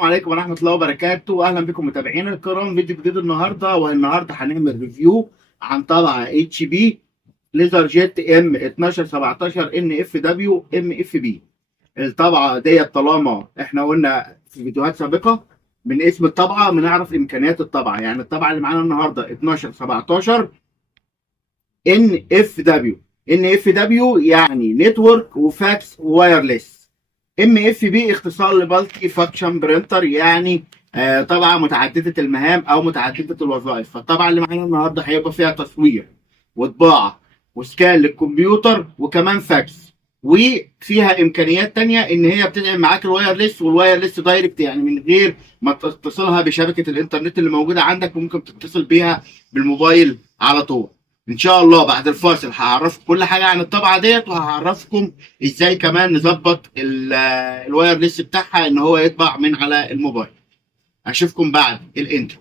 السلام عليكم ورحمة الله وبركاته. أهلا بكم متابعينا الكرام، فيديو جديد والنهاردة هنعمل ريفيو عن طبعة اتش بي ليزر جيت ام 1217 ان اف دبليو ام اف بي. الطبعة ديت طالما احنا قلنا في فيديوهات سابقة من اسم الطبعة بنعرف إمكانيات الطبعة. يعني الطبعة اللي معانا النهاردة 1217 ان اف دبليو. ان اف دبليو يعني نتورك وفاكس وايرلس. ام اف بي اختصار لمالتي فانكشن برينتر، يعني طبعا متعدده المهام او متعدده الوظائف. فالطبعا اللي معانا النهارده هيبقى فيها تصوير وطباعه وسكان للكمبيوتر وكمان فاكس، وفيها امكانيات تانية ان هي بتدعم معاك الوايرلس والوايرلس دايركت، يعني من غير ما تتصلها بشبكه الانترنت اللي موجوده عندك، وممكن تتصل بيها بالموبايل على طول. ان شاء الله بعد الفاصل هعرفكم كل حاجه عن الطبعه ديت، وهعرفكم ازاي كمان نظبط الوايرلس بتاعها ان هو يطبع من على الموبايل. اشوفكم بعد الانترو.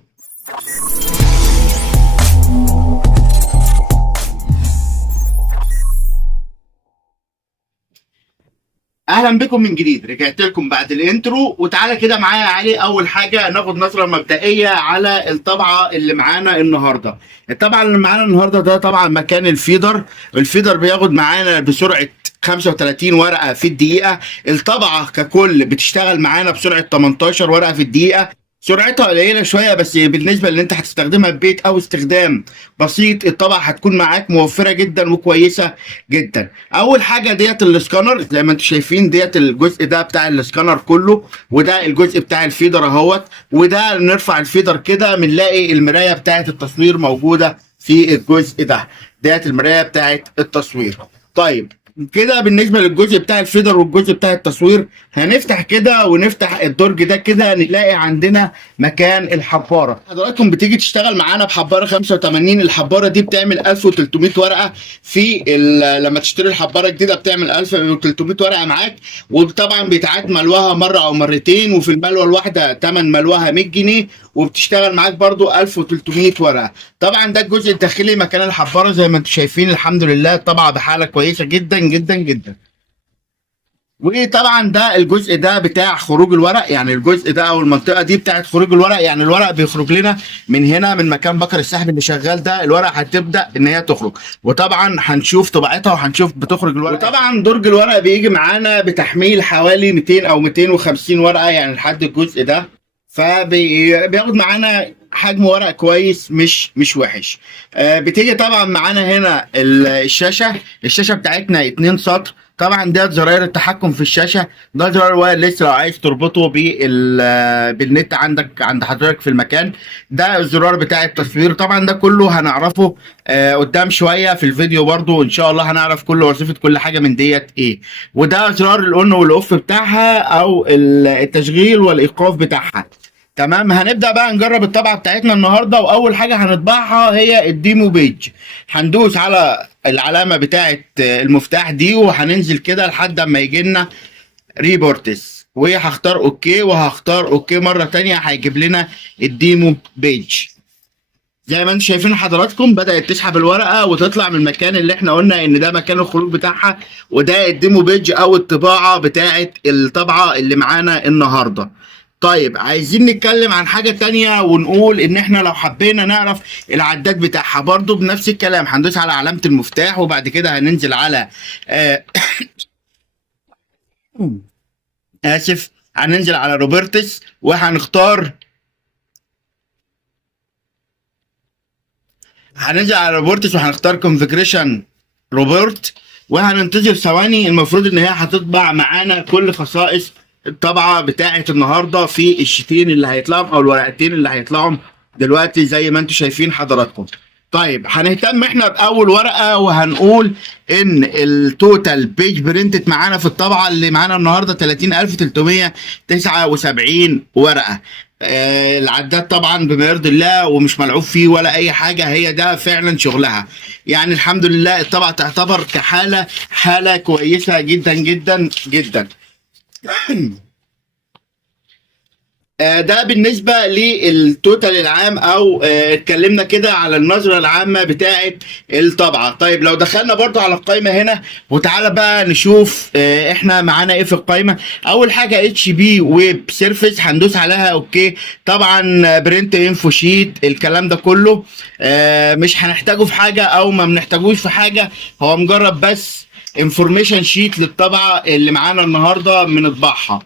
اهلا بكم من جديد، رجعت لكم بعد الانترو. وتعالى كده معايا يا علي، اول حاجه ناخد نظره مبدئيه على الطبعه اللي معانا النهارده. الطبعه اللي معانا النهارده ده طبعا مكان الفيدر بياخد معانا بسرعه 35 ورقه في الدقيقه. الطبعه ككل بتشتغل معانا بسرعه 18 ورقه في الدقيقه. سرعتها قليله شويه، بس بالنسبه اللي انت هتستخدمها في بيت او استخدام بسيط الطبعه هتكون معاك موفره جدا وكويسه جدا. اول حاجه ديت الاسكانر، زي ما انتم شايفين ديت الجزء ده بتاع الاسكانر كله، وده الجزء بتاع الفيدر اهوت. وده نرفع الفيدر كده بنلاقي المرايه بتاعه التصوير موجوده في الجزء ده. ديت المرايه بتاعه التصوير. طيب كده بالنسبه للجزء بتاع الفيدر والجزء بتاع التصوير. هنفتح كده ونفتح الدرج ده كده نلاقي عندنا مكان الحباره. حضراتكم بتيجي تشتغل معانا بحباره 85. الحباره دي بتعمل 1300 ورقه. لما تشتري الحباره جديده بتعمل 1300 ورقه معاك. وطبعا بيتعاد ملوها مره او مرتين، وفي الملوه الواحده ثمن ملوها 100 جنيه، وبتشتغل معاك برضو 1300 ورقه. طبعا ده الجزء الداخلي مكان الحباره. زي ما انتم شايفين الحمد لله الطبعه بحاله كويسه جدا جدا جدا. وطبعا ده الجزء ده بتاع خروج الورق، يعني الجزء ده او المنطقه دي بتاعت خروج الورق. يعني الورق بيخرج لنا من هنا من مكان بكر السحب اللي شغال ده. الورق هتبدا ان هي تخرج، وطبعا هنشوف طبيعتها وهنشوف بتخرج الورق. وطبعا درج الورق بيجي معانا بتحميل حوالي 200 او 250 ورقه يعني لحد الجزء ده. فبياخد معانا حجم ورق كويس، مش وحش. بتيجي طبعا معانا هنا الشاشه بتاعتنا 2 سطر. طبعا ده زراير التحكم في الشاشه. ده زرار وايرلس لو عايز تربطه بالنت عند حضرتك في المكان. ده الزرار بتاع التصوير. طبعا ده كله هنعرفه قدام شويه في الفيديو برضو ان شاء الله. هنعرف كل وظيفه كل حاجه من ديت ايه. وده زرار الاون والاوف بتاعها، او التشغيل والايقاف بتاعها. تمام. هنبدأ بقى نجرب الطبعة بتاعتنا النهاردة، وأول حاجة هنطبعها هي الديمو بيج. هندوس على العلامة بتاعت المفتاح دي، وهننزل كده لحد ما يجي لنا ريبورتس، وهختار اوكي، وهختار اوكي مرة تانية هيجيب لنا الديمو بيج. زي ما انتم شايفين حضراتكم بدأت تسحب الورقة وتطلع من المكان اللي احنا قلنا ان ده مكان الخروج بتاعها. وده الديمو بيج او الطباعة بتاعت الطبعة اللي معانا النهاردة. طيب عايزين نتكلم عن حاجة تانية، ونقول ان احنا لو حبينا نعرف العداد بتاعها برضو بنفس الكلام هندوس على علامة المفتاح، وبعد كده هننزل على اسف، هننزل على روبرتس، وهنختار كونفيجريشن روبرت، وهننتظر ثواني. المفروض ان هي هتطبع معانا كل خصائص الطبعه بتاعه النهارده في الشيتين اللي هيطلعوا او الورقتين اللي هيطلعوا دلوقتي زي ما انتم شايفين حضراتكم. طيب هنهتم احنا باول ورقه، وهنقول ان التوتال بيج برنتد معانا في الطبعه اللي معانا النهارده 30379 ورقه. العداد طبعا بما يرضي الله ومش ملعوب فيه ولا اي حاجه، هي ده فعلا شغلها. يعني الحمد لله الطبعه تعتبر حاله كويسه جدا جدا جدا. ده بالنسبة للتوتال العام، أو اتكلمنا كده على النظرة العامة بتاعة الطبعة. طيب لو دخلنا برضو على القائمة هنا، وتعالى بقى نشوف احنا معانا ايه في القائمة. أول حاجة اتش بي ويب سيرفيس، هندوس عليها اوكي. طبعا برنت انفو شيت الكلام ده كله مش هنحتاجه في حاجة أو ما بنحتاجوش في حاجة، هو مجرد بس انفورميشن شيت للطبعة اللي معانا النهاردة بنطبعها.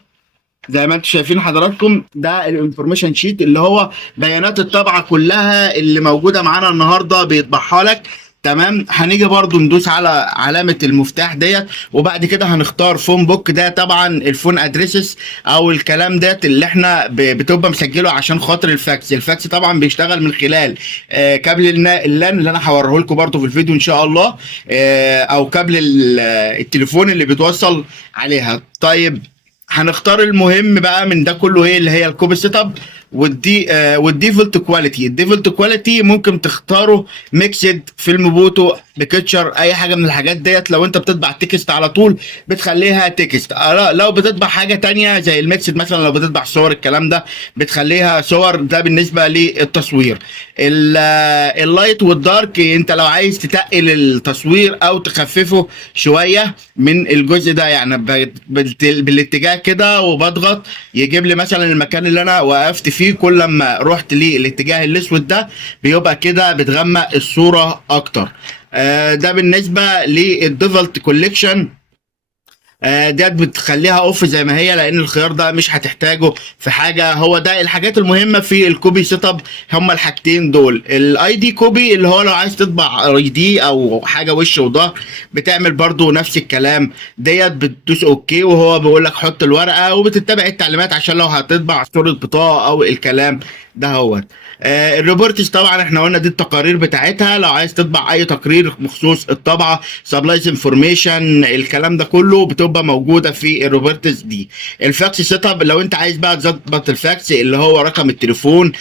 زي ما انتم شايفين حضراتكم، ده الانفورميشن شيت اللي هو بيانات الطبعه كلها اللي موجوده معانا النهارده بيطبعها لك. تمام. هنيجي برضو ندوس على علامه المفتاح ديت، وبعد كده هنختار فون بوك. ده طبعا الفون ادريسز او الكلام ديت اللي احنا بتبقى مسجله عشان خاطر الفاكس. الفاكس طبعا بيشتغل من خلال كابل اللان اللي انا هوريه لكم برضو في الفيديو ان شاء الله، او كابل التليفون اللي بيتوصل عليها. طيب هنختار المهم بقى من ده كله ايه، اللي هي الكوبي سيت اب والديفولت كواليتي. الديفولت كواليتي ممكن تختاره ميكسد، فيلم بوتو، بيكتشر، اي حاجه من الحاجات ديت. لو انت بتطبع تكست على طول بتخليها تكست. لو بتطبع حاجه تانية زي الميكسد مثلا، لو بتطبع صور الكلام ده بتخليها صور. ده بالنسبه للتصوير. اللايت والدارك، انت لو عايز تتقل التصوير او تخففه شويه من الجزء ده، يعني بالاتجاه كده وبضغط يجيب لي مثلا المكان اللي انا وقفت فيه. كل لما رحت للاتجاه الاسود ده بيبقى كده بتغمق الصوره اكتر. ده بالنسبه للديفولت كوليكشن. ديت بتخليها اوف زي ما هي، لان الخيار ده مش هتحتاجه في حاجه. هو ده الحاجات المهمه في الكوبي سيت اب، هما الحاجتين دول. الاي دي كوبي اللي هو لو عايز تطبع اي دي او حاجه وش وظهر بتعمل برضو نفس الكلام. ديت بتدوس اوكي وهو بيقول لك حط الورقه، وبتتبع التعليمات عشان لو هتطبع صوره بطاقه او الكلام ده. هو الريبورتس طبعا احنا قلنا دي التقارير بتاعتها. لو عايز تطبع اي تقرير بخصوص الطبعه، سبلايز انفورميشن، الكلام ده كله بتبقى موجوده في الريبورتس دي. الفاكس سيت اب، لو انت عايز بقى تظبط الفاكس اللي هو رقم التليفون،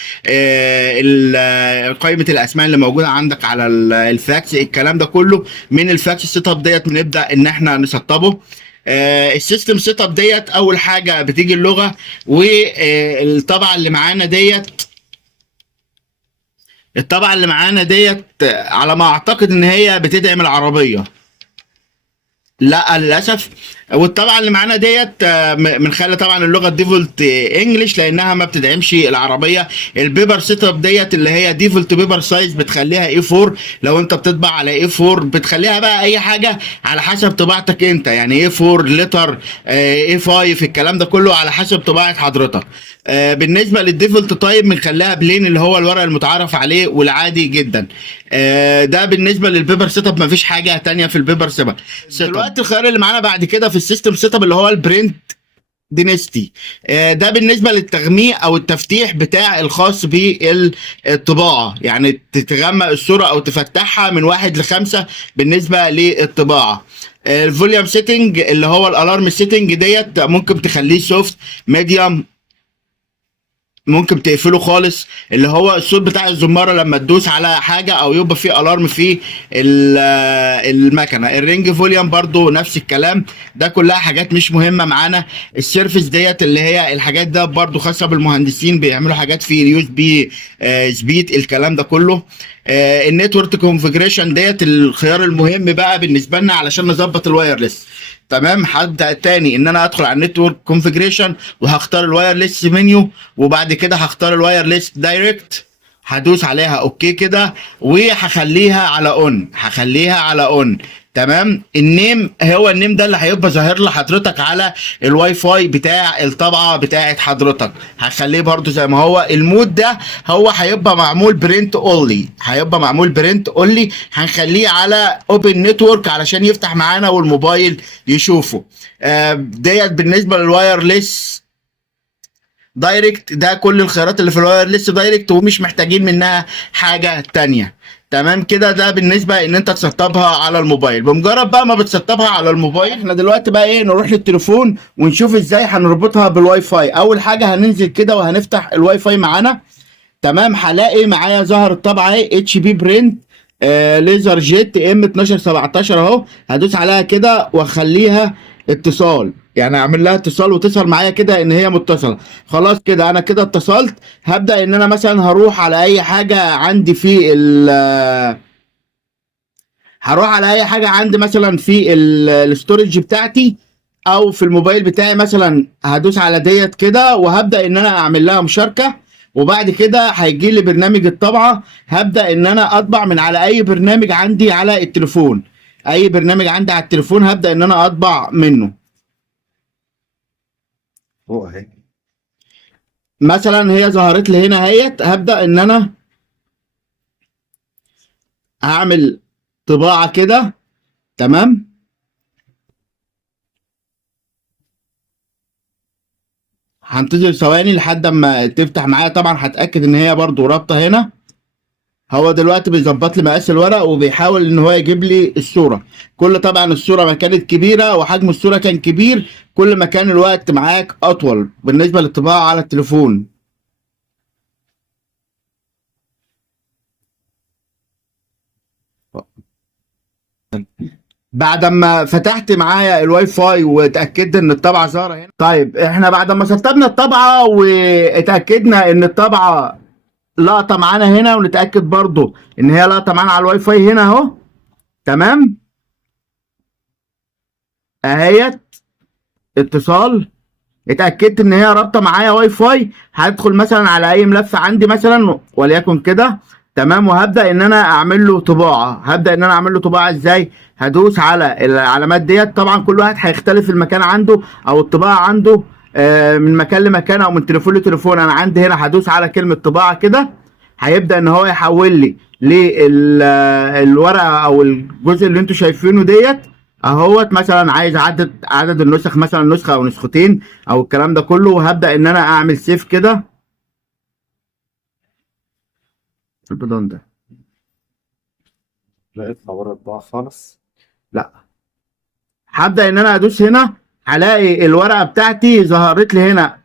قائمه الاسماء اللي موجوده عندك على الفاكس، الكلام ده كله من الفاكس سيت اب ديت بنبدا ان احنا نسطبه. السيستم سيت اب ديت اول حاجه بتيجي اللغه، والطبعه اللي معانا ديت الطبعة اللي معانا ديت على ما اعتقد ان هي بتدعم العربية. لا للاسف. والطبعه اللي معانا ديت من خلال طبعا اللغه الديفولت انجلش، لانها ما بتدعمش العربيه. البيبر سيت اب ديت اللي هي ديفولت بيبر سايز بتخليها اي 4. لو انت بتطبع على اي 4 بتخليها بقى اي حاجه على حسب طباعتك انت، يعني اي 4 لتر، اي 5، الكلام ده كله على حسب طباعه حضرتك. بالنسبه للديفولت تايب بنخليها بلين اللي هو الورق المتعارف عليه والعادي جدا. ده بالنسبه للبيبر سيت اب، مفيش حاجه تانية في البيبر سيت اب. دلوقتي الخيار اللي معانا بعد كده في السيستم سيت اب اللي هو البرنت دينستي. ده بالنسبه للتغميق او التفتيح بتاع الخاص بالطباعه، يعني تغمق الصوره او تفتحها من 1 ل5 بالنسبه للطباعه. الفوليوم سيتنج اللي هو الالارم سيتنج ديت ممكن تخليه سوفت، ميديوم، ممكن تقفله خالص، اللي هو الصوت بتاع الزمارة لما تدوس على حاجة او يبقى فيه الارم في المكنة. الرينج فوليوم برضو نفس الكلام. ده كلها حاجات مش مهمة معانا. السيرفيس ديت اللي هي الحاجات ده برضو خاصة بالمهندسين، بيعملوا حاجات في اليو اس بي سبيد، الكلام ده كله. النتورك كونفجريشن ديت الخيار المهم بقى بالنسبة لنا علشان نظبط الوايرلس. تمام. هبدا تاني ان انا ادخل على النتورك كونفجريشن وهختار الوايرلس منيو، وبعد كده هختار الوايرلس دايركت، هدوس عليها اوكي كده، وهخليها على اون، هخليها على اون. تمام. النيم هو النيم ده اللي هيبقى ظاهر لحضرتك على الواي فاي بتاع الطبعه بتاعت حضرتك، هخليه برضو زي ما هو. المود ده هو هيبقى معمول برنت اونلي، هيبقى معمول برنت اونلي، هنخليه على اوبن نتورك علشان يفتح معانا والموبايل يشوفه. ديت بالنسبه للوايرلس دايركت. ده كل الخيارات اللي في الوايرلس دايركت ومش محتاجين منها حاجه تانية. تمام كده. ده بالنسبه ان انت تسطبها على الموبايل. بمجرد بقى ما بتسطبها على الموبايل، احنا دلوقتي بقى ايه، نروح للتليفون ونشوف ازاي هنربطها بالواي فاي. اول حاجه هننزل كده وهنفتح الواي فاي معانا. تمام. هلاقي معايا ظهر الطبعه اهي اتش بي برنت ليزر جيت ام 1217 اهو. هدوس عليها كده واخليها اتصال. يعني اعمل لها اتصال وتظهر معايا كده ان هي متصله. خلاص كده انا كده اتصلت. هبدا ان انا مثلا هروح على اي حاجه عندي في هروح على اي حاجه عندي مثلا في الاستورج بتاعتي او في الموبايل بتاعي، مثلا هدوس على ديت كده وهبدا ان انا اعمل لها مشاركه. وبعد كده هيجي لي برنامج الطبعه، هبدا ان انا اطبع من على اي برنامج عندي على التليفون. اي برنامج عندي على التليفون هبدا ان انا اطبع منه. هو اهي. مثلا هي ظهرت لي هنا اهيت، هبدا ان انا هعمل طباعه كده. تمام. هنتظر ثواني لحد اما تفتح معايا. طبعا هتاكد ان هي برضو رابطه هنا. هو دلوقتي بيظبط لي مقاس الورق وبيحاول ان هو يجيب لي الصوره. كل طبعا الصوره ما كانت كبيره وحجم الصوره كان كبير، كل ما كان الوقت معاك اطول بالنسبه للطباعه على التليفون. بعد ما فتحت معايا الواي فاي واتاكدت ان الطبعه ظاهره هنا. طيب احنا بعد ما سطبنا الطبعه واتاكدنا ان الطبعه لقطه معانا هنا، ونتاكد برضو ان هي لقطه معانا على الواي فاي هنا اهو. تمام. اهيت اتصال. اتاكدت ان هي رابطه معايا واي فاي. هدخل مثلا على اي ملف عندي مثلا وليكن كده. تمام. وهبدا ان انا اعمل له طباعه. هبدا ان انا اعمل له طباعه ازاي؟ هدوس على العلامات ديت. طبعا كل واحد هيختلف المكان عنده او الطباعه عنده من مكان لمكان او من تليفون لتليفون. انا عندي هنا هدوس على كلمه طباعه كده، هيبدا ان هو يحول لي للورقه او الجزء اللي انتوا شايفينه ديت اهوت. مثلا عايز عدد النسخ، مثلا نسخه او نسختين او الكلام ده كله. وهبدا ان انا اعمل سيف كده. البيضان ده لقيتها بره الطباعة خالص. لا. هبدا ان انا ادوس هنا، هلاقي الورقه بتاعتي ظهرت لي هنا.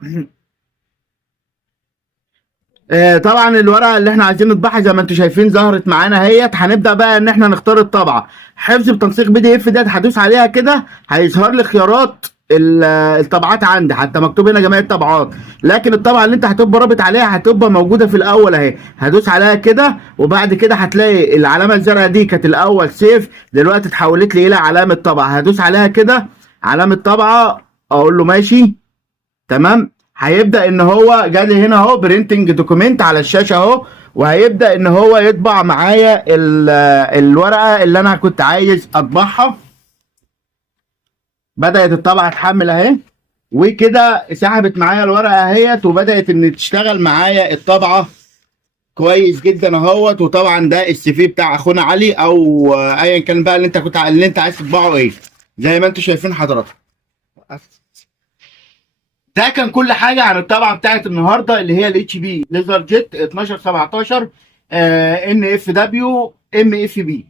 طبعا الورقه اللي احنا عايزين نطبعها زي ما انتم شايفين ظهرت معانا اهيت. هنبدا بقى ان احنا نختار الطبعه. حفظ بتنسيق بي دي اف ديت هدوس عليها كده، هيظهر لي خيارات الطبعات عندي، حتى مكتوب هنا جميع الطبعات. لكن الطبعه اللي انت هتبقى رابط عليها هتبقى موجوده في الاول اهي. هدوس عليها كده وبعد كده هتلاقي العلامه الزرقاء دي كانت الاول سيف، دلوقتي اتحولت لي الى علامه طبعه. هدوس عليها كده علامه طبعه، اقول له ماشي. تمام. هيبدا ان هو جالي هنا اهو برينتنج دوكيمنت على الشاشه اهو، وهيبدا ان هو يطبع معايا الورقه اللي انا كنت عايز اطبعها. بدات الطبعه تحمل اهي، وكده سحبت معايا الورقه اهيت وبدات ان تشتغل معايا الطبعه كويس جدا اهوت. وطبعا ده السي في بتاع اخونا علي او ايا كان بقى اللي انت عايز تطبعه ايه، زي ما انتم شايفين حضراتكم. ده كان كل حاجه عن الطبعه بتاعت النهارده اللي هي الاتش بي ليزر جيت 1217 ان اف دبليو ام اف بي.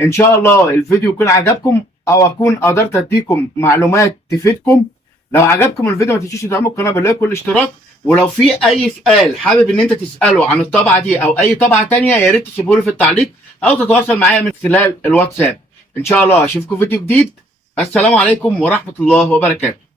ان شاء الله الفيديو يكون عجبكم او اكون قدرت اديكم معلومات تفيدكم. لو عجبكم الفيديو ما تنسوش تدعموا القناه باللايك والاشتراك. ولو في اي سؤال حابب ان انت تساله عن الطبعه دي او اي طبعه تانية، يا ريت تسيبه لي في التعليق او تتواصل معايا من خلال الواتساب. ان شاء الله اشوفكم فيديو جديد. السلام عليكم ورحمه الله وبركاته.